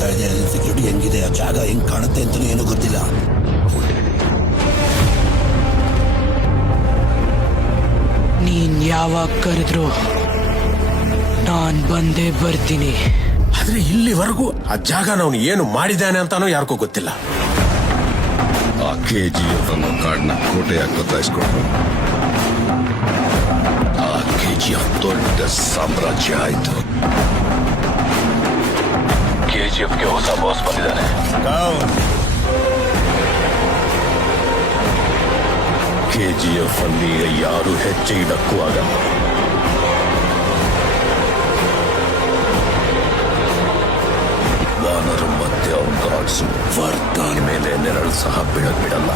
ಬರ್ತಾ ಇದೆ. ಸೆಕ್ಯೂರಿಟಿ ಹೆಂಗಿದೆ, ಆ ಜಾಗ ಹೆಂಗ್ ಕಾಣುತ್ತೆ ಅಂತಲೂ ಏನೂ ಗೊತ್ತಿಲ್ಲ. ನೀನ್ ಯಾವಾಗ ಕರೆದ್ರು ನಾನ್ ಬಂದೇ ಬರ್ತೀನಿ. ಆದ್ರೆ ಇಲ್ಲಿವರೆಗೂ ಆ ಜಾಗ ನಾವು ಏನು ಮಾಡಿದ್ದಾನೆ ಅಂತಾನೂ ಯಾರಿಗೂ ಗೊತ್ತಿಲ್ಲ. ಆ KGF ಅನ್ನೋ ಕಾಡನ್ನ ಕೋಟೆಯಾಗಿ ಬದಲಾಯಿಸ್ಕೊಂಡು ಆ KGF ದೊಡ್ಡ ಸಾಮ್ರಾಜ್ಯ ಆಯ್ತು. KGFಗೆ ಹೊಸ ಬಾಸ್ ಬಂದಿದ್ದಾನೆ. KGF ಅಲ್ಲಿ ಯಾರು ಹೆಜ್ಜೆ ಇಡಕ್ಕೂ ಆಗಲ್ಲ. ವಾನರು ಮತ್ತೆ ಅವ್ರ ಗಾಡ್ಸು ವರ್ತಾನ್ ಮೇಲೆ ನೆರಳು ಸಹ ಬಿಡಲ್ಲ.